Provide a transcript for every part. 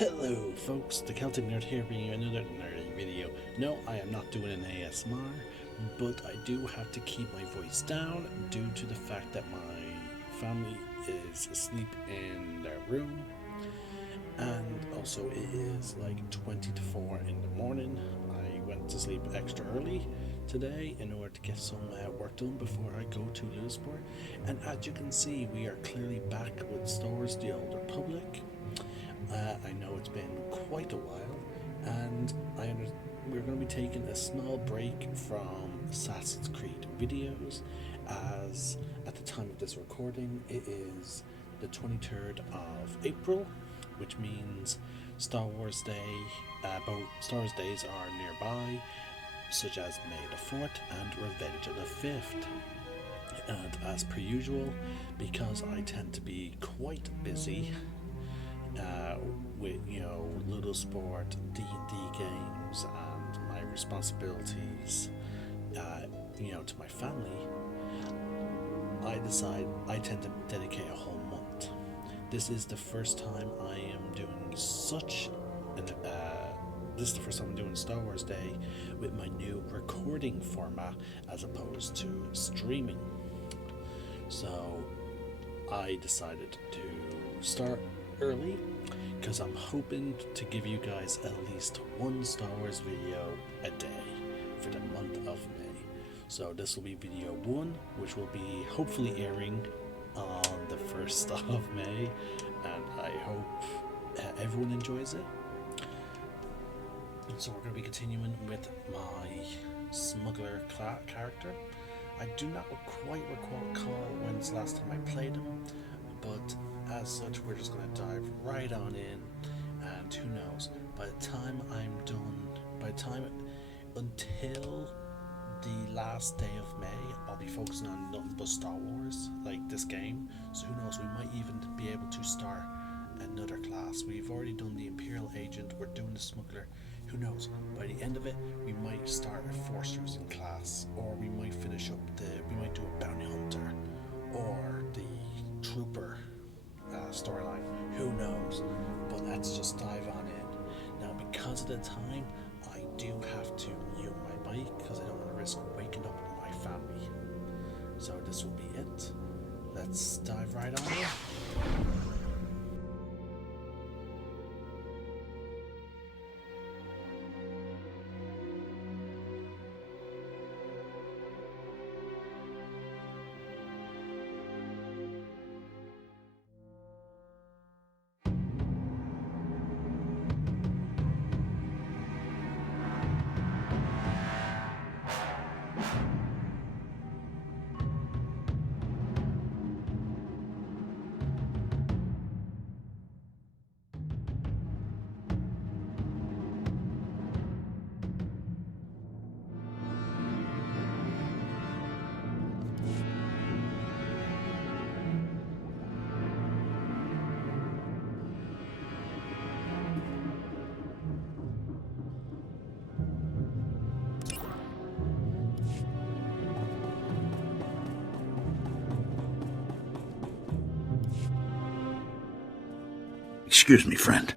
Hello folks, the Celtic Nerd here bringing you another nerdy video. No, I am not doing an ASMR, but I do have to keep my voice down due to the fact that my family is asleep in their room, and also it is like 20 to 4 in the morning. I went to sleep extra early today in order to get some work done before I go to Lewisburg, and as you can see we are clearly back with SWTOR's The Old Republic. I know it's been quite a while, and we're going to be taking a small break from Assassin's Creed videos, as at the time of this recording it is the 23rd of April, which means Star Wars Day. Both Star Wars days are nearby, such as May the 4th and Revenge of the 5th. And as per usual, because I tend to be quite busy with little sport, D&D games, and my responsibilities to my family, I tend to dedicate a whole month. This is the first time I am doing this is the first time I'm doing Star Wars Day with my new recording format as opposed to streaming. So I decided to start early because I'm hoping to give you guys at least one Star Wars video a day for the month of May. So this will be video 1, which will be hopefully airing on the 1st of May, and I hope everyone enjoys it. So we're going to be continuing with my Smuggler character. I do not quite recall when's the last time I played him, but as such we're just going to dive right on in, and who knows, by the time until the last day of May, I'll be focusing on nothing but Star Wars, like this game. So who knows, we might even be able to start another class. We've already done the Imperial Agent, we're doing the Smuggler. Who knows, by the end of it we might start a Force using class, or we might finish up we might do a Bounty Hunter or the Trooper storyline. Who knows, but let's just dive on in. Now, because of the time, I do have to mute my mic because I don't want to risk waking up my family. So this will be it. Let's dive right on in. Excuse me, friend.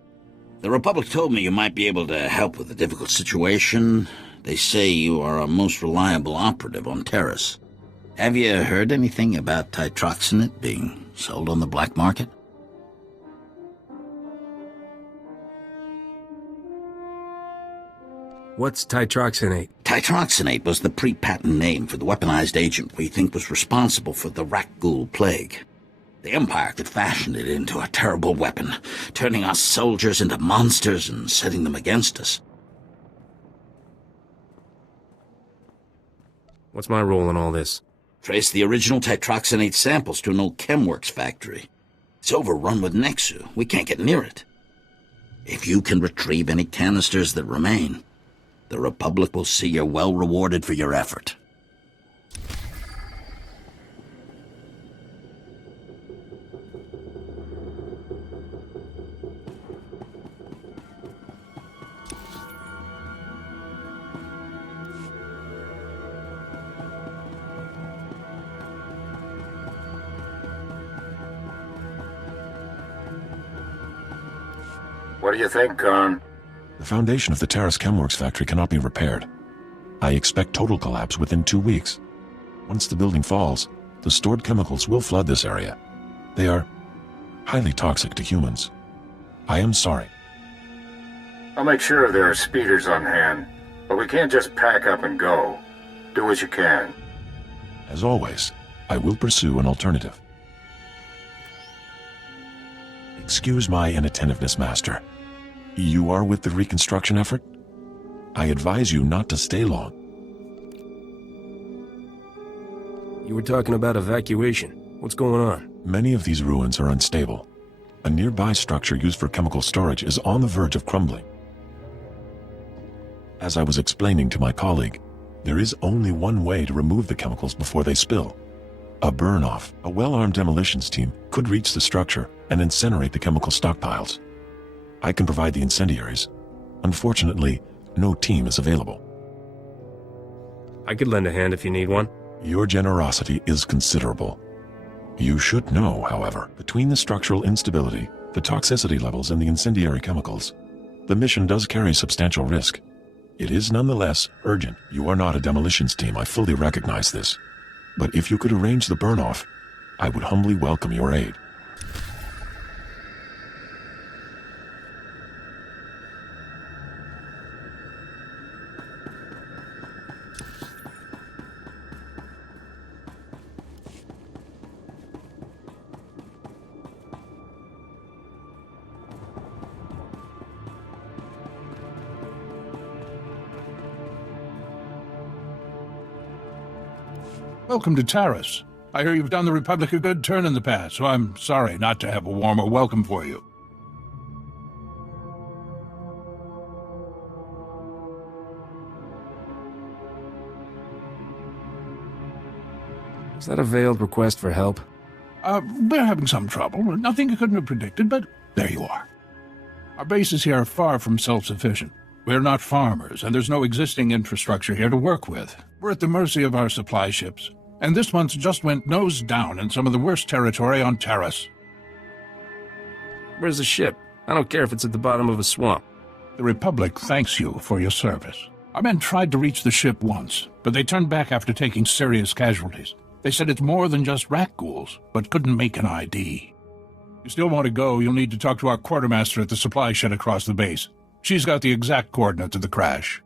The Republic told me you might be able to help with a difficult situation. They say you are a most reliable operative on Terrace. Have you heard anything about titroxinate being sold on the black market? What's titroxinate? Titroxinate was the pre-patent name for the weaponized agent we think was responsible for the Rakghoul plague. The Empire could fashion it into a terrible weapon, turning us soldiers into monsters and setting them against us. What's my role in all this? Trace the original titroxinate samples to an old chemworks factory. It's overrun with Nexu. We can't get near it. If you can retrieve any canisters that remain, the Republic will see you're well rewarded for your effort. What do you think, Khan? The foundation of the Terrace Chemworks factory cannot be repaired. I expect total collapse within 2 weeks. Once the building falls, the stored chemicals will flood this area. They are highly toxic to humans. I am sorry. I'll make sure there are speeders on hand, but we can't just pack up and go. Do what you can. As always, I will pursue an alternative. Excuse my inattentiveness, Master. You are with the reconstruction effort? I advise you not to stay long. You were talking about evacuation. What's going on? Many of these ruins are unstable. A nearby structure used for chemical storage is on the verge of crumbling. As I was explaining to my colleague, there is only one way to remove the chemicals before they spill. A burn-off. A well-armed demolitions team could reach the structure and incinerate the chemical stockpiles. I can provide the incendiaries. Unfortunately, no team is available. I could lend a hand if you need one. Your generosity is considerable. You should know, however, between the structural instability, the toxicity levels, and the incendiary chemicals, the mission does carry substantial risk. It is nonetheless urgent. You are not a demolitions team, I fully recognize this. But if you could arrange the burn-off, I would humbly welcome your aid. Welcome to Terrace. I hear you've done the Republic a good turn in the past, so I'm sorry not to have a warmer welcome for you. Is that a veiled request for help? We're having some trouble. Nothing you couldn't have predicted, but there you are. Our bases here are far from self-sufficient. We're not farmers, and there's no existing infrastructure here to work with. We're at the mercy of our supply ships, and this month just went nose down in some of the worst territory on Terrace. Where's the ship? I don't care if it's at the bottom of a swamp. The Republic thanks you for your service. Our men tried to reach the ship once, but they turned back after taking serious casualties. They said it's more than just rat ghouls, but couldn't make an ID. If you still want to go, you'll need to talk to our quartermaster at the supply shed across the base. She's got the exact coordinates of the crash.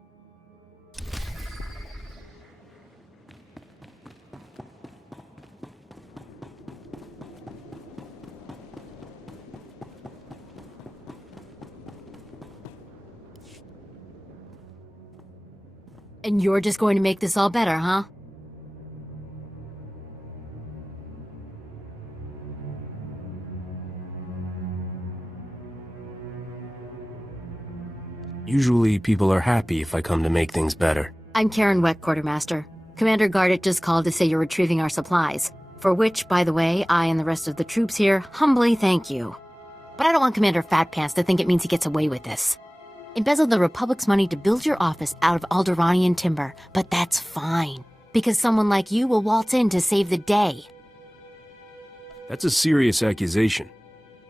And you're just going to make this all better, huh? Usually people are happy if I come to make things better. I'm Karen Weck, Quartermaster. Commander Gardet just called to say you're retrieving our supplies, for which, by the way, I and the rest of the troops here humbly thank you. But I don't want Commander Fat Pants to think it means he gets away with this. Embezzled the Republic's money to build your office out of Alderanian timber, but that's fine, because someone like you will waltz in to save the day. That's a serious accusation.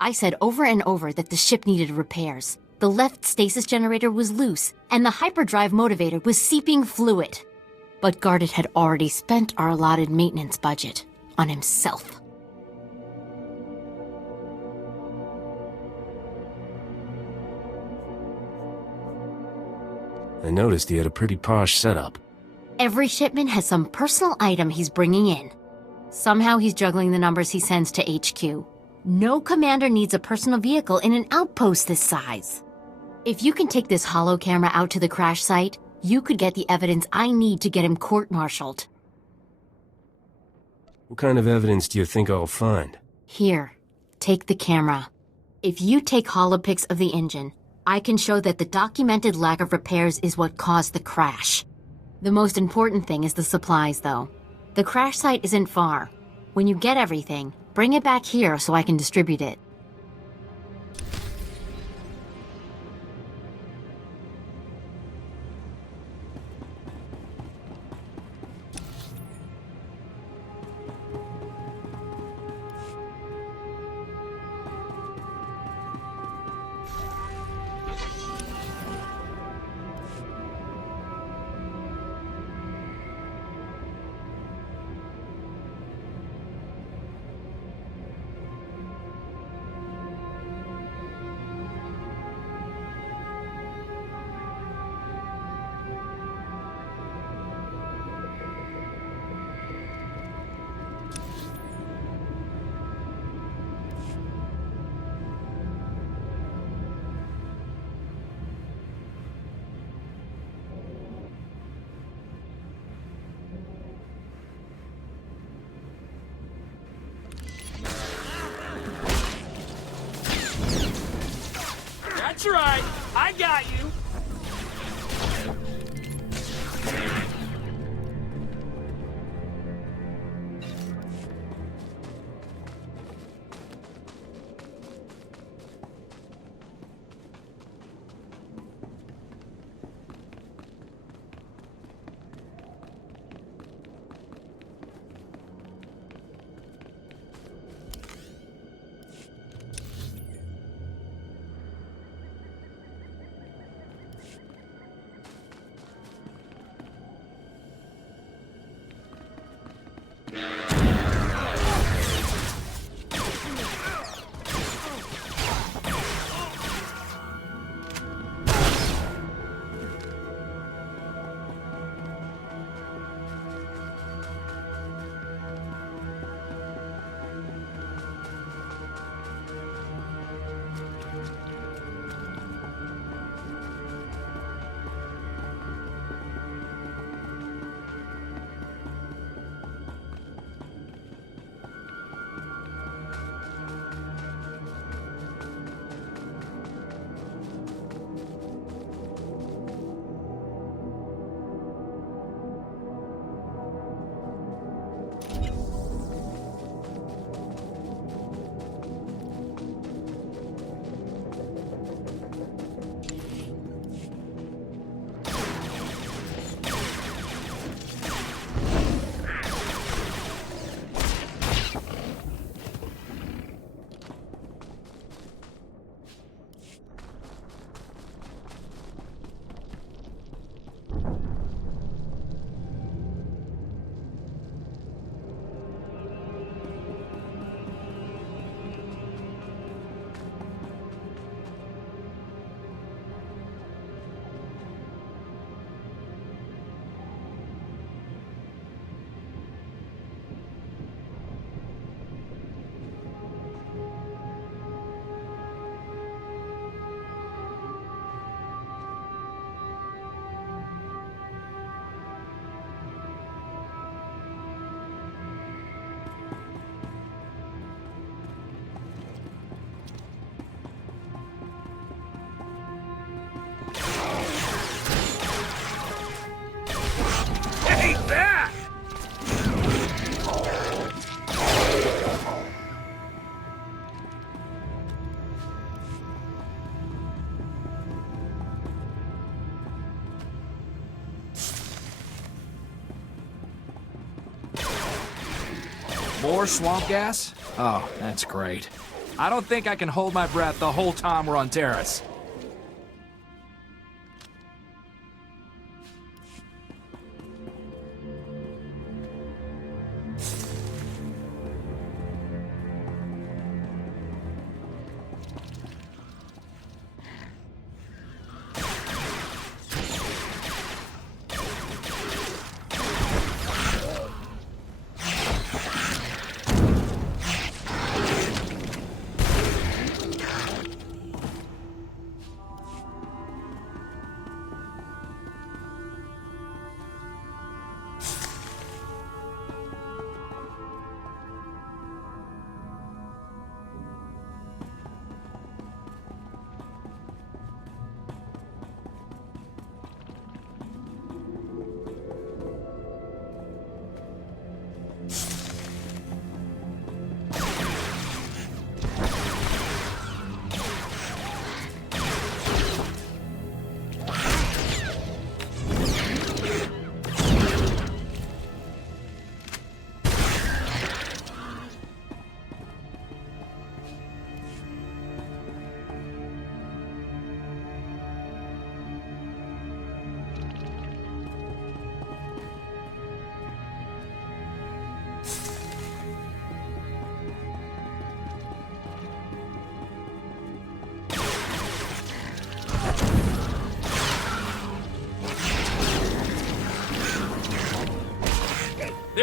I said over and over that the ship needed repairs. The left stasis generator was loose, and the hyperdrive motivator was seeping fluid. But Gardet had already spent our allotted maintenance budget on himself. I noticed he had a pretty posh setup. Every shipment has some personal item he's bringing in. Somehow he's juggling the numbers he sends to HQ. No commander needs a personal vehicle in an outpost this size. If you can take this holo camera out to the crash site, you could get the evidence I need to get him court-martialed. What kind of evidence do you think I'll find? Here, take the camera. If you take holopics of the engine, I can show that the documented lack of repairs is what caused the crash. The most important thing is the supplies, though. The crash site isn't far. When you get everything, bring it back here so I can distribute it. That's right. I got you. More swamp gas? Oh, that's great. I don't think I can hold my breath the whole time we're on Terrace.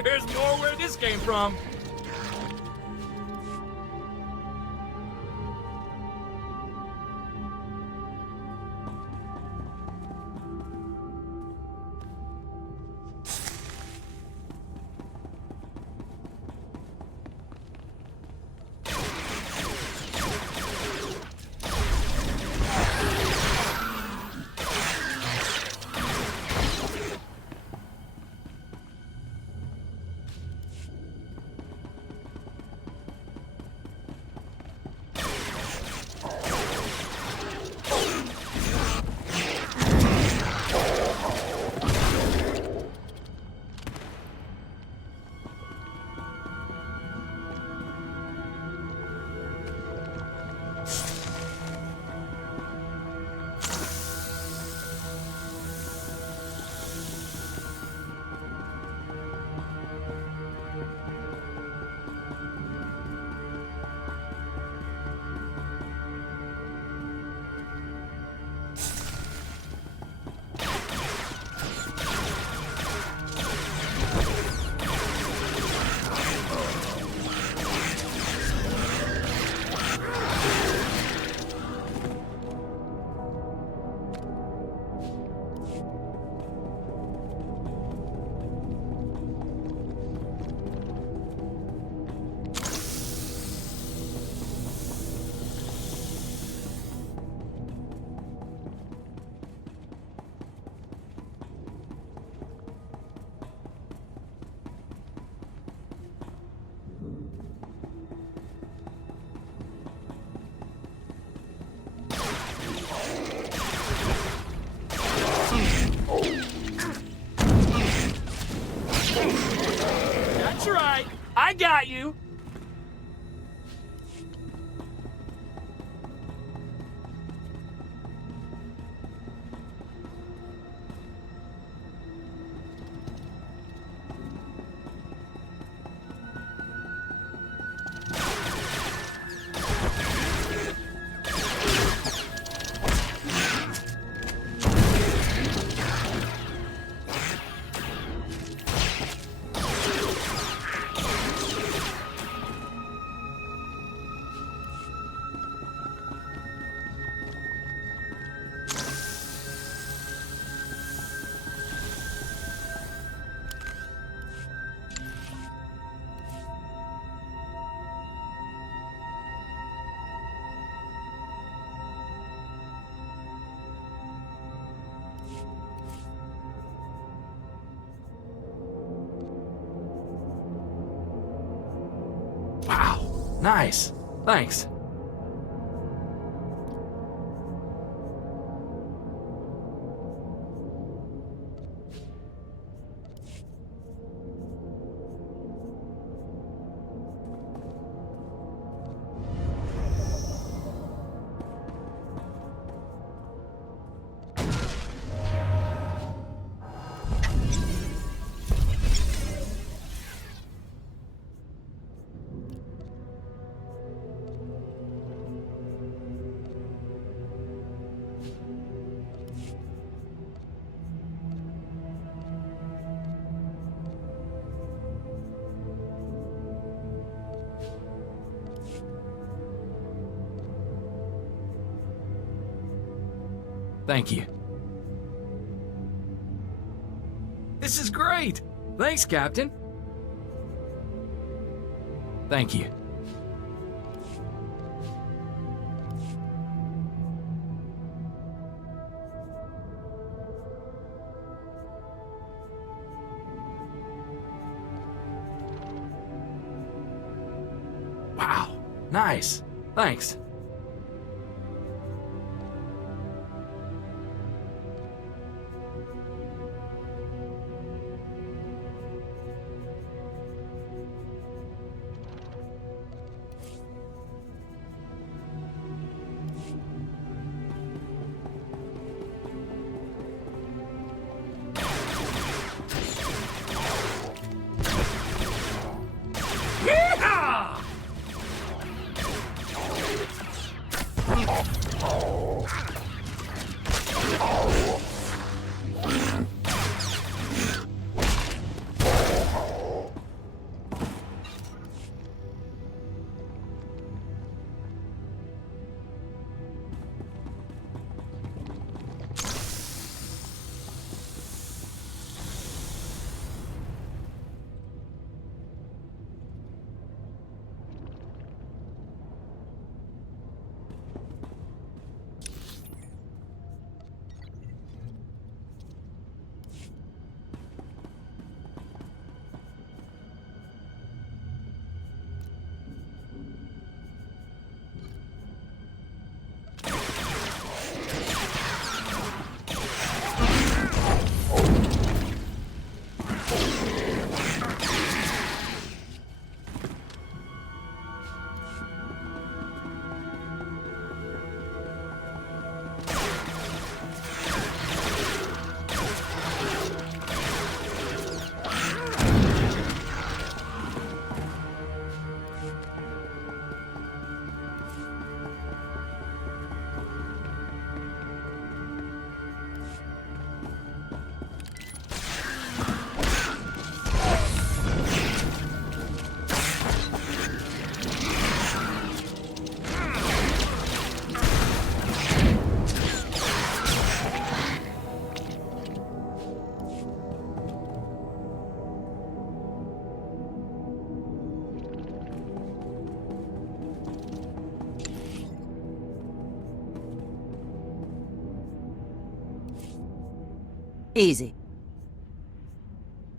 There's more where this came from. nice. Thanks. Thank you. This is great! Thanks, Captain. Thank you. Wow, nice. Thanks. Easy.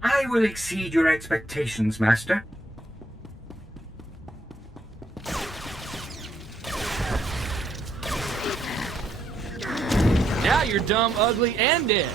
I will exceed your expectations, Master. Now you're dumb, ugly, and dead.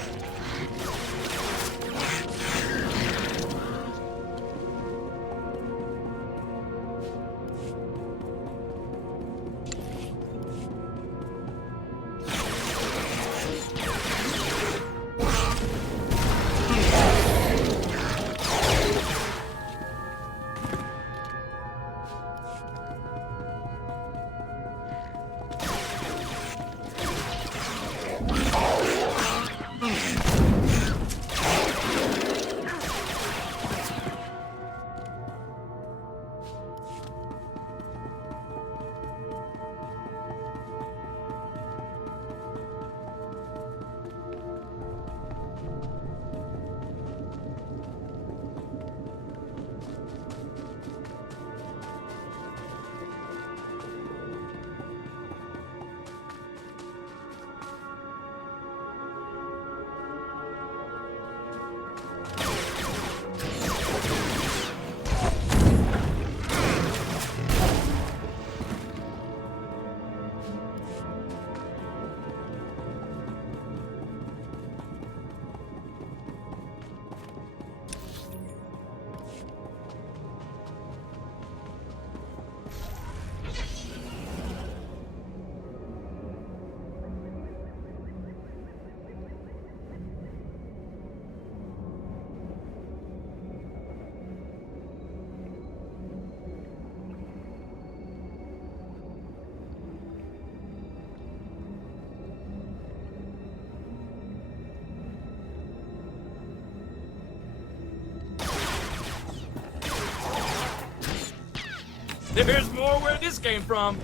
There's more where this came from.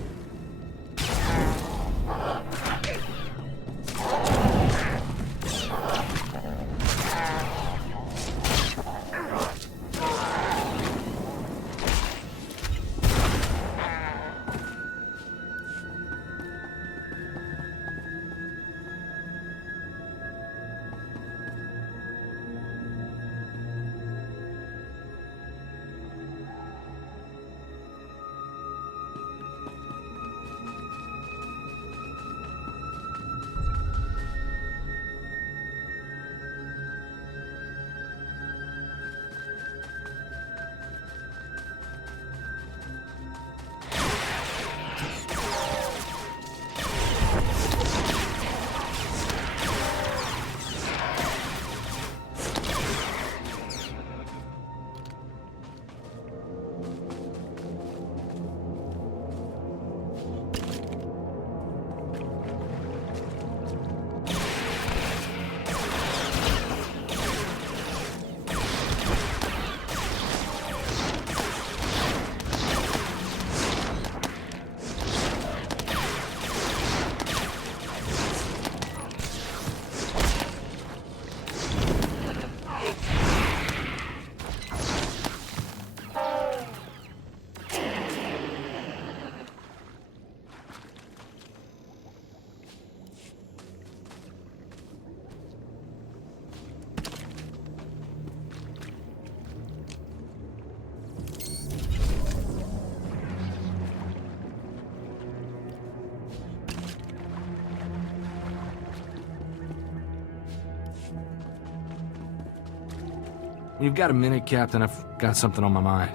You've got a minute, Captain. I've got something on my mind.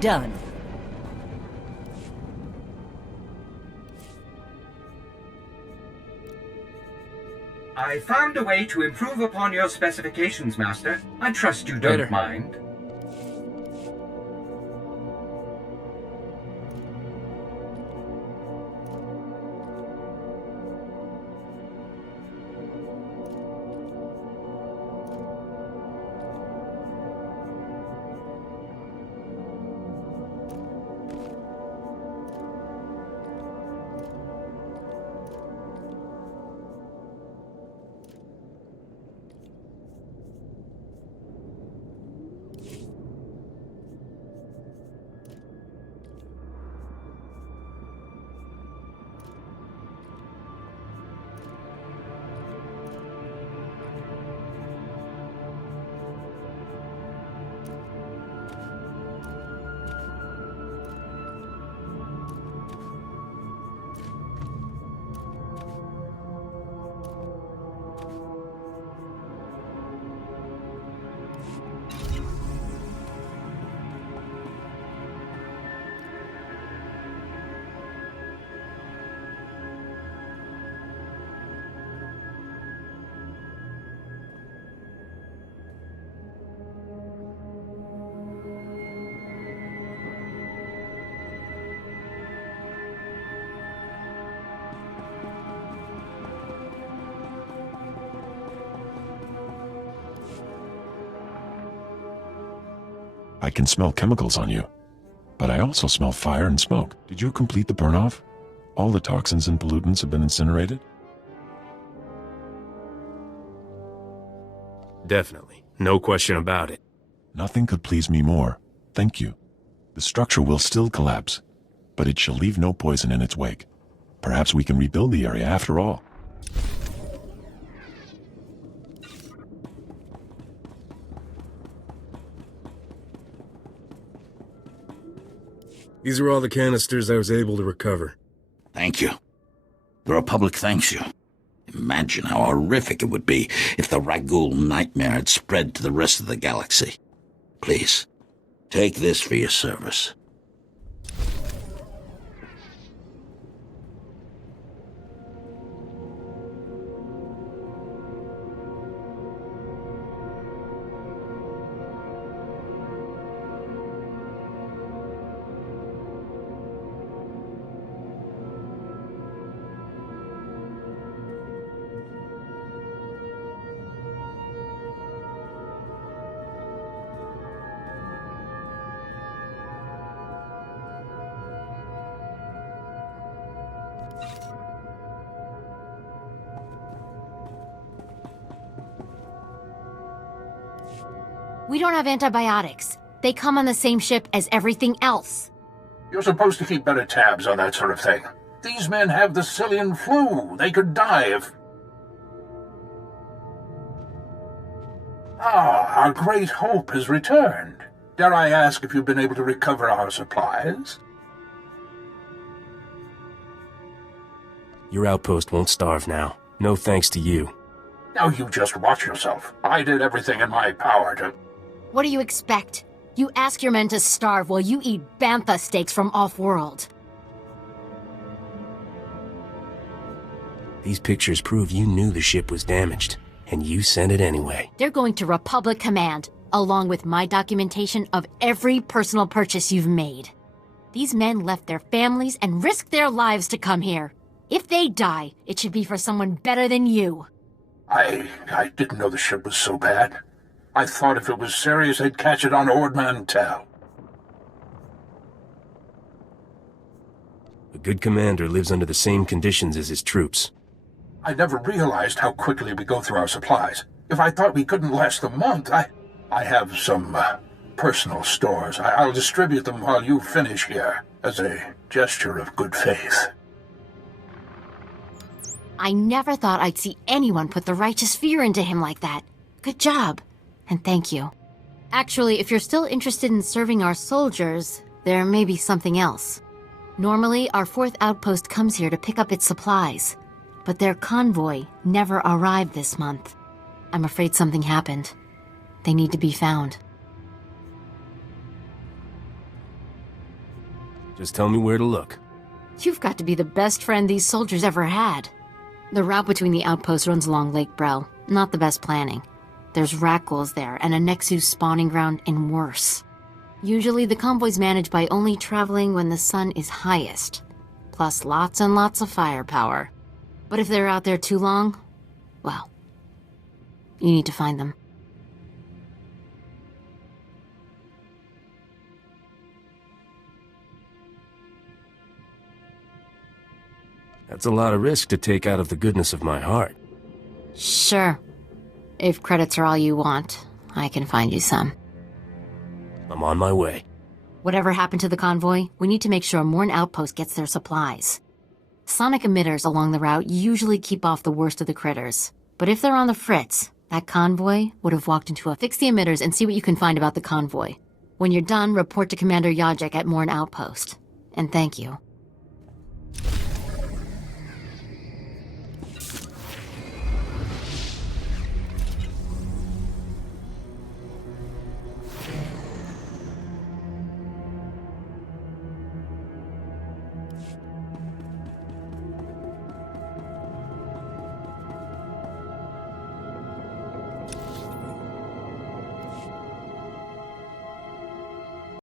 Done. I found a way to improve upon your specifications, Master. I trust you don't mind. I can smell chemicals on you, but I also smell fire and smoke. Did you complete the burn-off? All the toxins and pollutants have been incinerated? Definitely. No question about it. Nothing could please me more. Thank you. The structure will still collapse, but but it shall leave no poison in its wake. Perhaps we can rebuild the area after all. These are all the canisters I was able to recover. Thank you. The Republic thanks you. Imagine how horrific it would be if the Ragool nightmare had spread to the rest of the galaxy. Please, take this for your service. We don't have antibiotics. They come on the same ship as everything else. You're supposed to keep better tabs on that sort of thing. These men have the Cillian flu. They could die if... Ah, our great hope has returned. Dare I ask if you've been able to recover our supplies? Your outpost won't starve now. No thanks to you. Now you just watch yourself. I did everything in my power to... What do you expect? You ask your men to starve while you eat bantha steaks from off-world. These pictures prove you knew the ship was damaged, and you sent it anyway. They're going to Republic Command, along with my documentation of every personal purchase you've made. These men left their families and risked their lives to come here. If they die, it should be for someone better than you. I didn't know the ship was so bad. I thought if it was serious, they'd catch it on Ord Mantell. A good commander lives under the same conditions as his troops. I never realized how quickly we go through our supplies. If I thought we couldn't last a month, I have some personal stores. I'll distribute them while you finish here, as a gesture of good faith. I never thought I'd see anyone put the righteous fear into him like that. Good job. And thank you. Actually, if you're still interested in serving our soldiers, there may be something else. Normally, our 4th outpost comes here to pick up its supplies, but their convoy never arrived this month. I'm afraid something happened. They need to be found. Just tell me where to look. You've got to be the best friend these soldiers ever had. The route between the outposts runs along Lake Brel. Not the best planning. There's Rakghouls there, and a Nexus spawning ground, and worse. Usually the convoy's managed by only traveling when the sun is highest, plus lots and lots of firepower. But if they're out there too long, well, you need to find them. That's a lot of risk to take out of the goodness of my heart. Sure. If credits are all you want, I can find you some. I'm on my way. Whatever happened to the convoy, we need to make sure Morn Outpost gets their supplies. Sonic emitters along the route usually keep off the worst of the critters. But if they're on the fritz, that convoy would have walked into a... Fix the emitters and see what you can find about the convoy. When you're done, report to Commander Yajek at Morn Outpost. And thank you.